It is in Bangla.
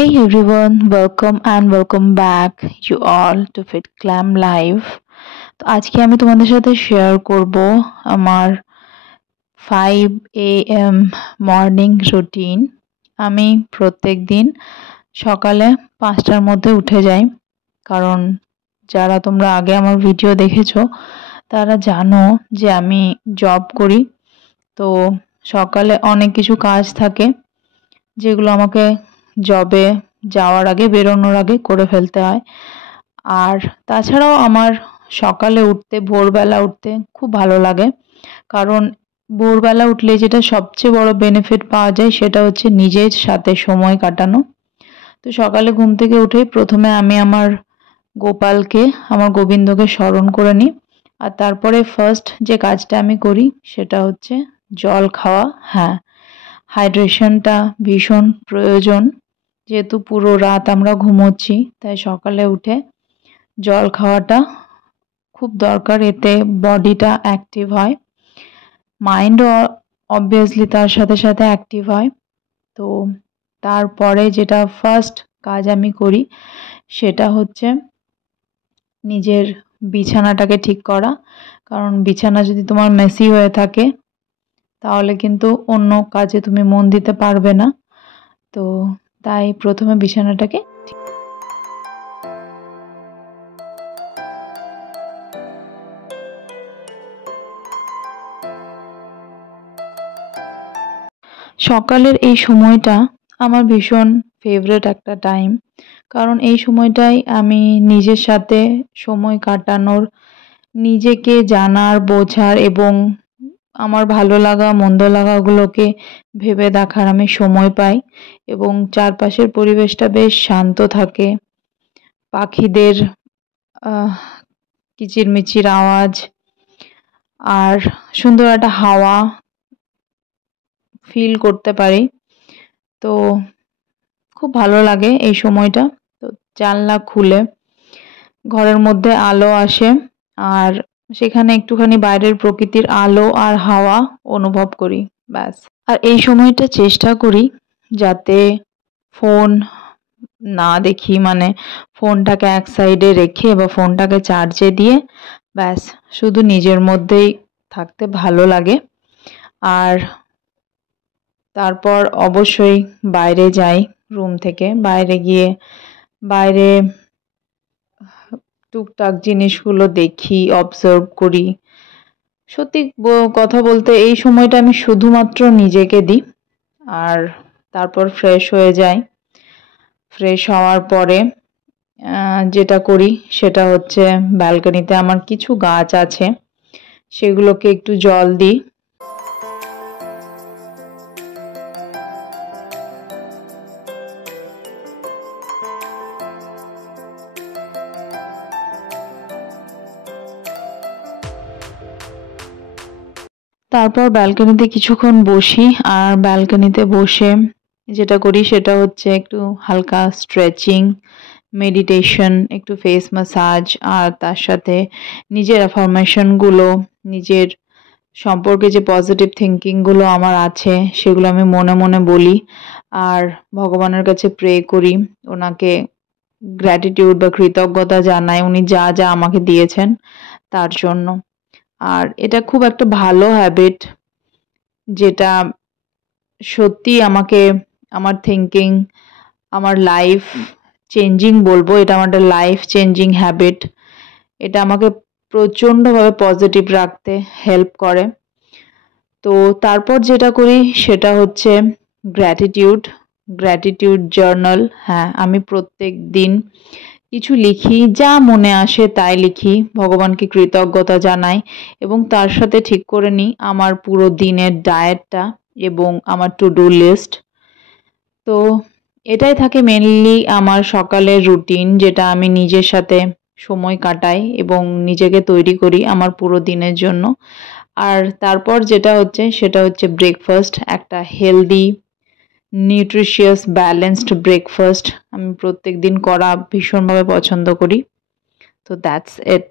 Hey everyone, welcome and welcome back you all to Fit Clam Live. তো আজকে আমি তোমাদের সাথে শেয়ার করব আমার 5 AM মর্নিং রুটিন। আমি প্রত্যেক দিন সকালে 5টার মধ্যে উঠে যাই, কারণ যারা তোমরা আগে আমার ভিডিও দেখেছো তারা জানো যে আমি জব করি। তো সকালে অনেক কিছু কাজ থাকে যেগুলো আমাকে জবে যাওয়ার আগে, বেরোনোর আগে করে ফেলতে হয়। আর তাছাড়াও আমার সকালে উঠতে, ভোরবেলা উঠতে খুব ভালো লাগে, কারণ ভোরবেলা উঠলে যেটা সবচেয়ে বড় বেনিফিট পাওয়া যায় সেটা হচ্ছে নিজের সাথে সময় কাটানো। তো সকালে ঘুম থেকে উঠেই প্রথমে আমি আমার গোপালকে, আমার গোবিন্দকে স্মরণ করে নিই। আর তারপরে ফার্স্ট যে কাজটা আমি করি সেটা হচ্ছে জল খাওয়া। হ্যাঁ, হাইড্রেশনটা ভীষণ প্রয়োজন, যেহেতু পুরো রাত আমরা ঘুমোচ্ছি, তাই সকালে উঠে জল খাওয়াটা খুব দরকার। এতে বডিটা অ্যাক্টিভ হয়, মাইন্ডও অবভিয়াসলি তার সাথে সাথে অ্যাক্টিভ হয়। তো তারপরে যেটা ফার্স্ট কাজ আমি করি সেটা হচ্ছে নিজের বিছানাটাকে ঠিক করা, কারণ বিছানা যদি তোমার মেসি হয়ে থাকে তাহলে কিন্তু অন্য কাজে তুমি মন দিতে পারবে না। তো তাই প্রথমে বিছানাটাকে সকালের এই সময়টা আমার ভীষণ ফেভারিট একটা টাইম, কারণ এই সময়টাই আমি নিজের সাথে সময় কাটানোর, নিজেকে জানার, বোঝার এবং আমার ভালো লাগা মন্দ লাগাগুলোকে ভেবে দেখার আমি সময় পাই। এবং চারপাশের পরিবেশটা বেশ শান্ত থাকে, পাখিদের কিচিরমিচির আওয়াজ আর সুন্দর একটা হাওয়া ফিল করতে পারি। তো খুব ভালো লাগে এই সময়টা। তো জানলা খুলে ঘরের মধ্যে আলো আসে, আর সেখানে একটুখানি বাইরের প্রকৃতির আলো আর হাওয়া অনুভব করি, ব্যাস। আর এই সময়টা চেষ্টা করি যাতে ফোন না দেখি, মানে ফোনটাকে এক সাইডে রেখে বা ফোনটাকে চার্জে দিয়ে ব্যাস শুধু নিজের মধ্যেই থাকতে ভালো লাগে। আর তারপর অবশ্যই বাইরে যাই, রুম থেকে বাইরে গিয়ে বাইরে টুকটাক জিনিসগুলো দেখি, অবজার্ভ করি। সত্যি কথা বলতে এই সময়টা আমি শুধুমাত্র নিজেকে দিই। আর তারপর ফ্রেশ হয়ে যাই। ফ্রেশ হওয়ার পরে যেটা করি সেটা হচ্ছে ব্যালকনিতে আমার কিছু গাছ আছে, সেগুলোকে একটু জল দিই। তারপর ব্যালকনিতে কিছুক্ষণ বসি, আর ব্যালকনিতে বসে যেটা করি সেটা হচ্ছে একটু হালকা স্ট্রেচিং, মেডিটেশন, একটু ফেস ম্যাসাজ, আর তার সাথে নিজের অ্যাফার্মেশনগুলো, নিজের সম্পর্কে যে পজিটিভ থিঙ্কিংগুলো আমার আছে সেগুলো আমি মনে মনে বলি। আর ভগবানের কাছে প্রে করি, ওনাকে গ্র্যাটিটিউড বা কৃতজ্ঞতা জানাই উনি যা যা আমাকে দিয়েছেন তার জন্য। আর এটা খুব একটা ভালো হ্যাবিট, যেটা সত্যি আমাকে, আমার থিঙ্কিং, আমার লাইফ চেঞ্জিং বলবো, এটা আমার একটা লাইফ চেঞ্জিং হ্যাবিট। এটা আমাকে প্রচণ্ডভাবে পজিটিভ রাখতে হেল্প করে। তো তারপর যেটা করি সেটা হচ্ছে গ্র্যাটিটিউড, গ্র্যাটিটিউড জার্নাল। হ্যাঁ, আমি প্রত্যেক দিন কিছু লিখি, যা মনে আসে তাই লিখি, ভগবানকে কৃতজ্ঞতা জানাই এবং তার সাথে ঠিক করে নিই আমার পুরো দিনের ডায়েটটা এবং আমার টু ডু লিস্ট। তো এটাই থাকে মেনলি আমার সকালের রুটিন, যেটা আমি নিজের সাথে সময় কাটাই এবং নিজেকে তৈরি করি আমার পুরো দিনের জন্য। আর তারপর যেটা হচ্ছে সেটা হচ্ছে ব্রেকফাস্ট, একটা হেলদি, নিউট্রিশিয়াস, ব্যালেন্সড ব্রেকফাস্ট আমি প্রত্যেক দিন করা ভীষণভাবে পছন্দ করি। তো দ্যাটস ইট।